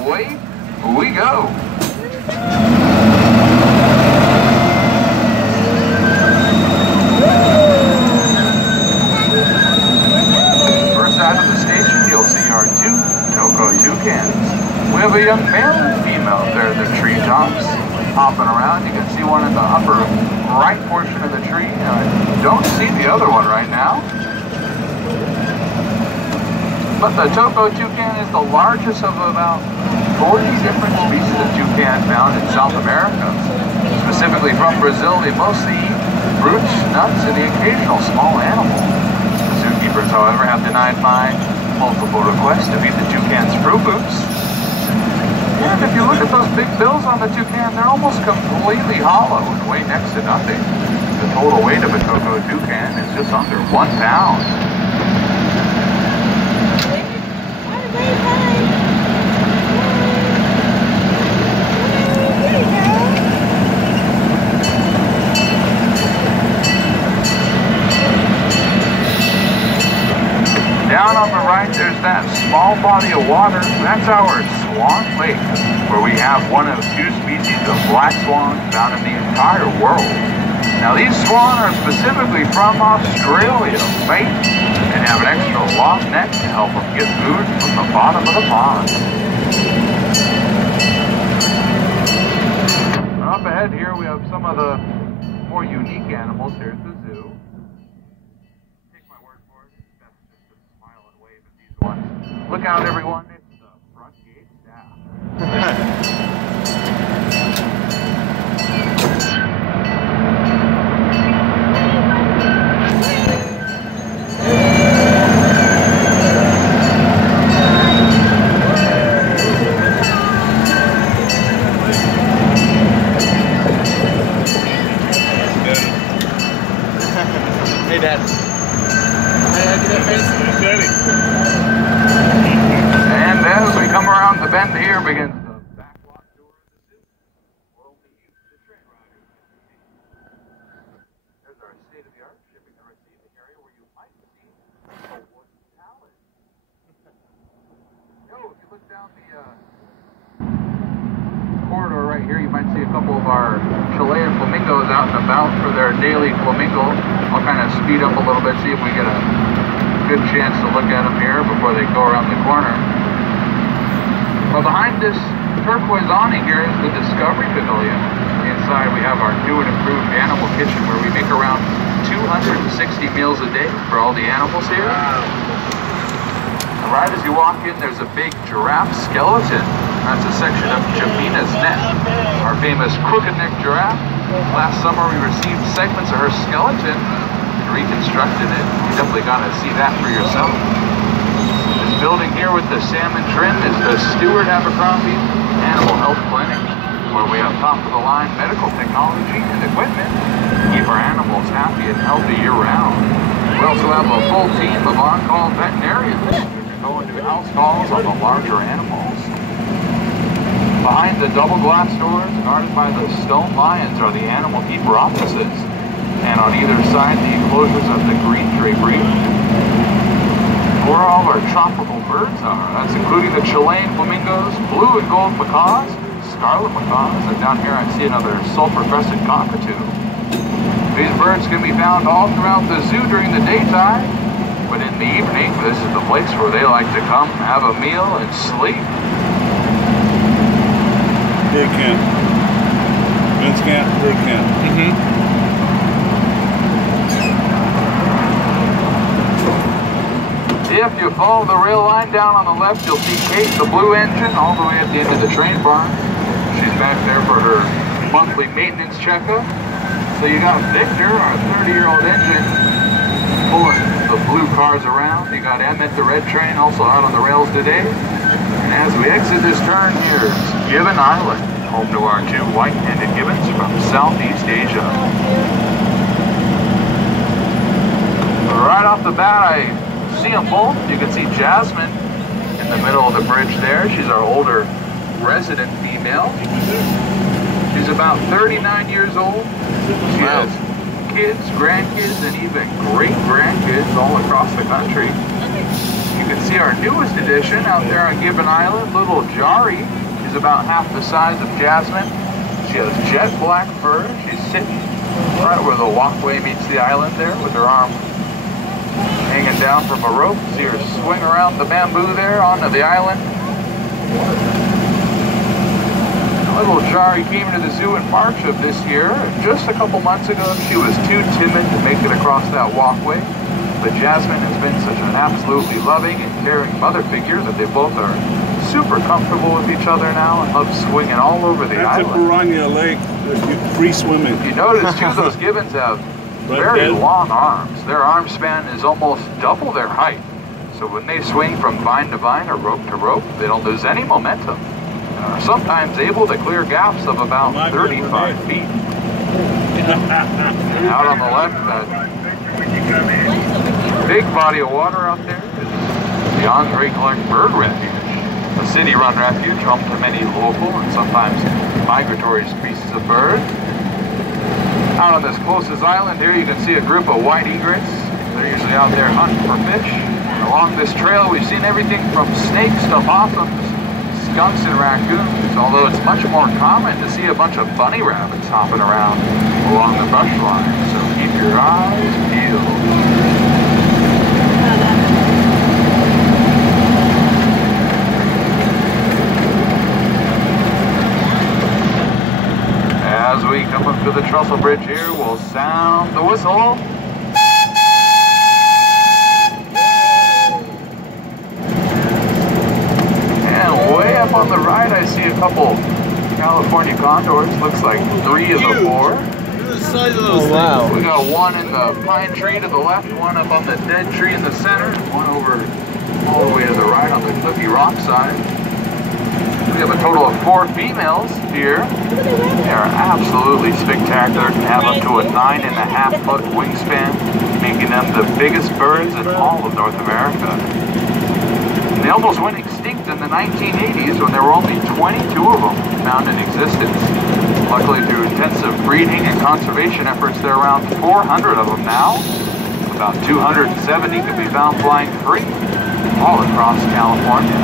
away we go. First out of the station, you'll see our two Toco toucans. We have a young male and female there in the treetops, hopping around. You can see one in the upper right portion of the tree. I don't see the other one right now. But the Toco toucan is the largest of about 40 different species of toucan found in South America. Specifically from Brazil, they mostly eat fruits, nuts, and the occasional small animal. The zookeepers, however, have denied my multiple requests to feed the toucans fruit loops. And if you look at those big bills on the toucan, they're almost completely hollow and weigh next to nothing. The total weight of a Toco toucan is just under 1 pound. Down on the right, there's that small body of water. That's our Swan Lake, where we have one of 2 species of black swan found in the entire world. Now, these swan are specifically from Australia, right? And have an extra long neck to help them get food from the bottom of the pond. Up ahead here, we have some of the more unique animals here at the zoo. Look out, everyone. It's the front gate staff. Hey, Dad. Hey, do that face? Daddy. And as we come around the bend here begins the backlot door of the zoo. Where only you, the train riders, can see. There's our state-of-the-art shipping and receiving area where you might see a wooden pallet. Yo, if you look down the corridor right here, you might see a couple of our Chilean flamingos out and about for their daily flamingo. I'll kind of speed up a little bit, see if we get a good chance to look at them here before they go around the corner. Well, behind this turquoise awning here is the Discovery Pavilion. Inside we have our new and improved animal kitchen where we make around 260 meals a day for all the animals here. Right as you walk in, there's a big giraffe skeleton. That's a section of Chapina's neck, our famous crooked neck giraffe. Last summer we received segments of her skeleton and reconstructed it. You definitely got to see that for yourself. This building here with the salmon trim is the Stewart Abercrombie Animal Health Clinic, where we have top-of-the-line medical technology and equipment to keep our animals happy and healthy year-round. We also have a full team of on-call veterinarians who go and do house calls on the larger animals. Behind the double glass doors, guarded by the stone lions, are the animal keeper offices. And on either side, the enclosures of the green drapery, where all our tropical birds are. That's including the Chilean flamingos, blue and gold macaws, scarlet macaws, and down here I see another sulfur-crested cockatoo. These birds can be found all throughout the zoo during the daytime, but in the evening, this is the place where they like to come, have a meal, and sleep. Big camp. Vince camp, big camp. If you follow the rail line down on the left, you'll see Kate, the blue engine, all the way at the end of the train barn. She's back there for her monthly maintenance checkup. So you got Victor, our 30-year-old engine, pulling the blue cars around. You got Emmett, the red train, also out on the rails today. And as we exit this turn, here's Gibbon Island, home to our 2 white-handed gibbons from Southeast Asia. Right off the bat, I see them both. You can see Jasmine in the middle of the bridge there. She's our older resident female. She's about 39 years old. She has kids, grandkids, and even great-grandkids all across the country. You can see our newest addition out there on Gibbon Island, little Jari. She's about half the size of Jasmine. She has jet black fur. She's sitting right where the walkway meets the island there with her arm hanging down from a rope. See her swing around the bamboo there onto the island. Little Jari came to the zoo in March of this year. Just a couple months ago, she was too timid to make it across that walkway. But Jasmine has been such an absolutely loving and caring mother figure that they both are super comfortable with each other now and love swinging all over the island. That's a piranha lake. Free swimming. You notice too, those gibbons have very long arms. Their arm span is almost double their height. So when they swing from vine to vine or rope to rope, they don't lose any momentum. And are sometimes able to clear gaps of about 35 feet. And out on the left, that big body of water out there is the Andre Clark Bird Refuge, a city-run refuge home to many local and sometimes migratory species of birds. Out on this closest island here, you can see a group of white egrets. They're usually out there hunting for fish. And along this trail, we've seen everything from snakes to possums, skunks and raccoons, although it's much more common to see a bunch of bunny rabbits hopping around along the brush line. So keep your eyes peeled. As we come up to the trestle bridge here, we'll sound the whistle. And way up on the right, I see a couple California condors. Looks like 3 of the 4. Oh, wow. We got one in the pine tree to the left, one up on the dead tree in the center, and one over all the way to the right on the cliffy rock side. We have a total of 4 females here. They are absolutely spectacular. Can have up to a 9.5-foot wingspan, making them the biggest birds in all of North America. And they almost went extinct in the 1980s when there were only 22 of them found in existence. Luckily, through intensive breeding and conservation efforts, there are around 400 of them now. About 270 can be found flying free all across California.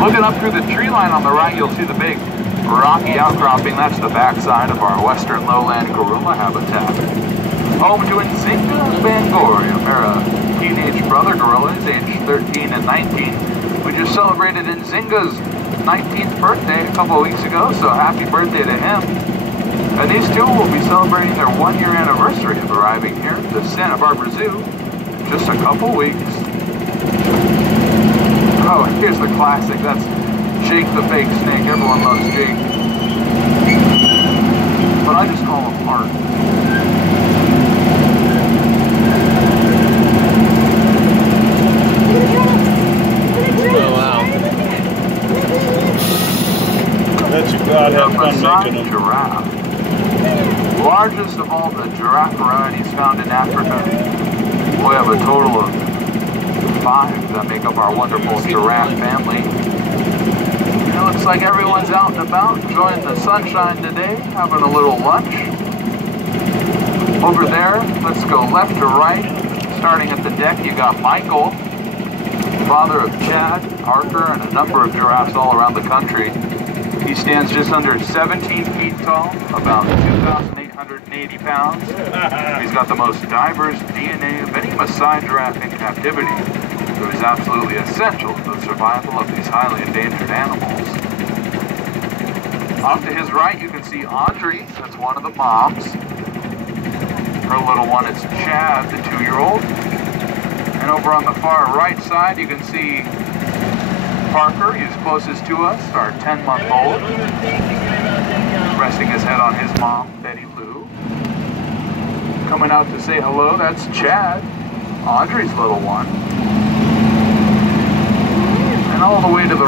Looking up through the tree line on the right, you'll see the big rocky outcropping. That's the backside of our western lowland gorilla habitat. Home to Nzinga Bangoria, a pair of teenage brother gorillas, aged 13 and 19. We just celebrated Nzinga's 19th birthday a couple of weeks ago, so happy birthday to him. And these two will be celebrating their 1-year anniversary of arriving here at the Santa Barbara Zoo in just a couple weeks. Oh, here's the classic. That's Jake the fake snake. Everyone loves Jake. But I just call him Art. Oh, wow. Let you God have fun making them. Giraffe. Largest of all the giraffe varieties found in Africa. We have a total of 5 that make up our wonderful giraffe family. It looks like everyone's out and about, enjoying the sunshine today, having a little lunch. Over there, let's go left to right. Starting at the deck, you got Michael, father of Chad, Arthur, and a number of giraffes all around the country. He stands just under 17 feet tall, about 2,880 pounds. He's got the most diverse DNA of any Maasai giraffe in captivity. So is absolutely essential to the survival of these highly endangered animals. Off to his right, you can see Audrey. That's one of the moms. Her little one is Chad, the 2-year-old. And over on the far right side, you can see Parker. He's closest to us, our 10-month-old. Resting his head on his mom, Betty Lou. Coming out to say hello, that's Chad, Audrey's little one. And all the way to the